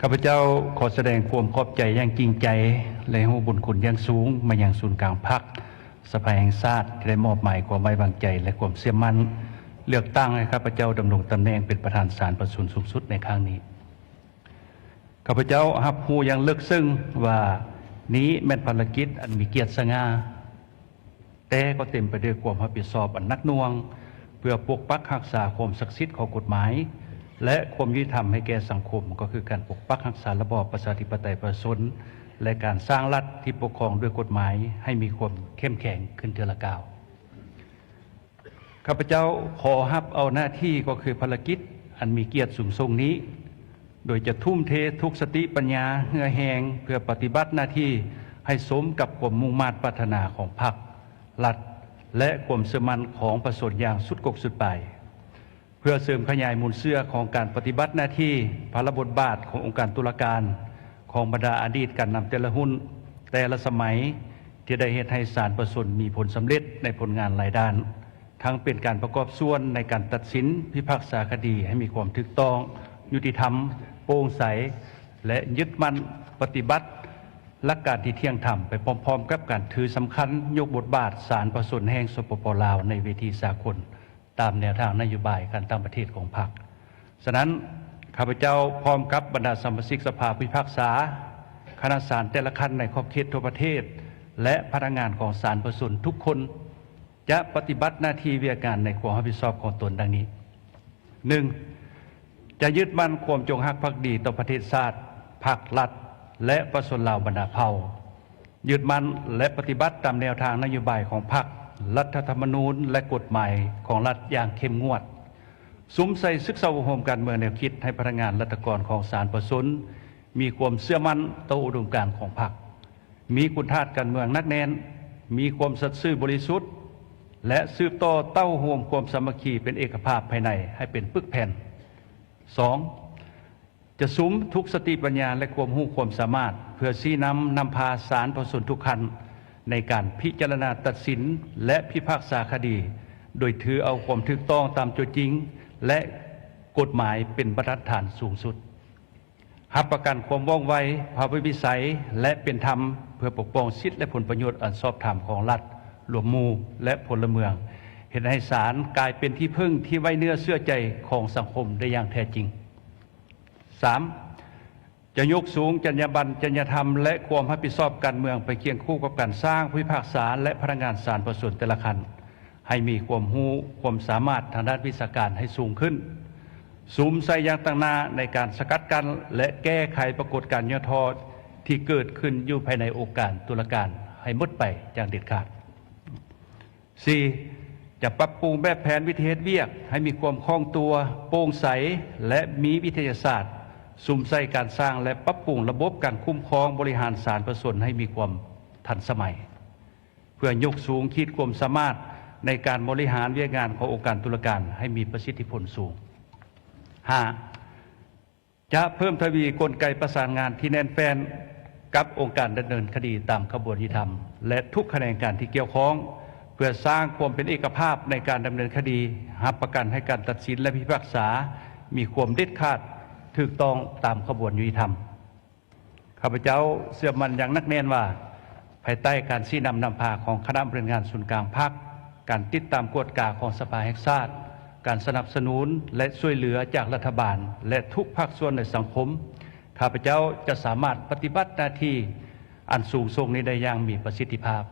ข้าพเจ้าขอแสดงความขอบใจอย่างจริงใจและหูบุญคุณอย่างสูงมาอย่างศูนย์กลางพรรคสภาแห่งชาติที่ได้มอบหมายความไว้วางใจและความเชื่อมั่นเลือกตั้งให้ข้าพเจ้าดำรงตำแหน่งเป็นประธานศาลประชุมสูงสุดในครั้งนี้ข้าพเจ้ารับรู้อย่างลึกซึ้งว่านี้แม่นภารกิจอันมีเกียรติสง่าแต่ก็เต็มไปด้วยความรับผิดชอบอันหนักหน่วงเพื่อปกปักรักษาความศักดิ์สิทธิ์ของกฎหมายและความยุติธรรมให้แก่สังคมก็คือการปกปักรักษาระบอบประชาธิปไตยประชาชนและการสร้างรัฐที่ปกครองด้วยกฎหมายให้มีความเข้มแข็งขึ้นเทื่อละก้าวข้าพเจ้าขอรับเอาหน้าที่ก็คือภารกิจอันมีเกียรติสูงส่งนี้โดยจะทุ่มเททุกสติปัญญาเหื่อแหงเพื่อปฏิบัติหน้าที่ให้สมกับความมุ่งมั่นปรารถนาของพรรครัฐและความเชื่อมั่นของประชาชนอย่างสุดกกสุดปลายเพื่อเสริมขยายมูลเชื่อของการปฏิบัติหน้าที่พระบทบาทขององค์การตุลาการของบรรดาอดีตการนำแต่ละหุ้นแต่ละสมัยที่ได้เหตุให้ศาลประชาชนมีผลสำเร็จในผลงานหลายด้านทั้งเป็นการประกอบส่วนในการตัดสินพิพากษาคดีให้มีความถูกต้องยุติธรรมโปร่งใสและยึดมั่นปฏิบัติหลักการที่เที่ยงธรรมไปพร้อมๆกับการถือสำคัญยกบทบาทศาลประชาชนแห่งสปป.ลาวในเวทีสากลตามแนวทางนโยบายการต่างประเทศของพรรคฉะนั้นข้าพเจ้าพร้อมกับบรรดาสมาชิกสภาผู้พิพากษาคณะศาลแต่ละขั้นในขอบเขตทั่วประเทศและพนักงานของศาลประชาชนทุกคนจะปฏิบัติหน้าที่วิชาการในความรับผิดชอบของตนดังนี้ 1. จะยึดมั่นความจงรักภักดีต่อประเทศชาติภาครัฐและประชาชนลาวบรรดาเผ่ายึดมั่นและปฏิบัติตามแนวทางนโยบายของพรรครัฐธรรมนูญและกฎหมายของรัฐอย่างเข้มงวดสุมใส่ศึกษาอบรมการเมืองแนวคิดให้พนักงานรัฐกรของศาลประชาชนมีความเชื่อมั่นต่ออุดมการณ์ของพรรคมีคุณธาตุการเมืองนักแน่นมีความสัตย์ซื่อบริสุทธิ์และสืบต่อเต้าห่วมความสามัคคีเป็นเอกภาพภายในให้เป็นปึกแผ่น 2. จะสุมทุกสติปัญญาและความรู้ความสามารถเพื่อชี้นำพาศาลประชาชนทุกขั้นในการพิจารณาตัดสินและพิพากษาคดีโดยถือเอาความถูกต้องตามจุดจริงและกฎหมายเป็นบรรทัดฐานสูงสุดรับประกันความว่องไวภาพวิสัยและเป็นธรรมเพื่อปกป้องสิทธิและผลประโยชน์อันชอบธรรมของรัฐรวมหมู่และพลเมืองเห็นให้ศาลกลายเป็นที่พึ่งที่ไว้เนื้อเชื่อใจของสังคมได้อย่างแท้จริง 3. จะยกสูงจรรยาบรรณจริยธรรมและความรับผิดชอบการเมืองไปเคียงคู่กับการสร้างผู้พิพากษาและพนักงานศาลประชาชนแต่ละขั้นให้มีความรู้ความสามารถทางด้านวิชาการให้สูงขึ้นสุมใส่อย่างต่างหน้าในการสกัดกั้นและแก้ไขปรากฏการณ์ย่อท้อที่เกิดขึ้นอยู่ภายในองค์การตุลาการให้หมดไปอย่างเด็ดขาด 4. จะปรับปรุงแบบแผนวิธีเวียกให้มีความคล่องตัวโปร่งใสและมีวิทยาศาสตร์สุมใส่การสร้างและปรับปรุงระบบการคุ้มครองบริหารศาลประชาชนให้มีความทันสมัยเพื่อยกสูงขีดความสามารถในการบริหารวิชางานขององค์การตุลาการให้มีประสิทธิผลสูง 5. จะเพิ่มทวีกลไกประสานงานที่แน่นแฟ้นกับองค์การดำเนินคดีตามกระบวนการและทุกแขนงการที่เกี่ยวข้องเพื่อสร้างความเป็นเอกภาพในการดำเนินคดีรับประกันให้การตัดสินและพิพากษามีความเด็ดขาดถูกต้องตามกระบวนยุติธรรมข้าพเจ้าเชื่อมั่นอย่างนักแน่นว่าภายใต้การชี้นำพาของคณะบริหารศูนย์กลางพรรคการติดตามกฎกาของสภาแห่งชาติการสนับสนุนและช่วยเหลือจากรัฐบาลและทุกภาคส่วนในสังคมข้าพเจ้าจะสามารถปฏิบัติหน้าที่อันสูงส่งนี้ได้อย่างมีประสิทธิภาพ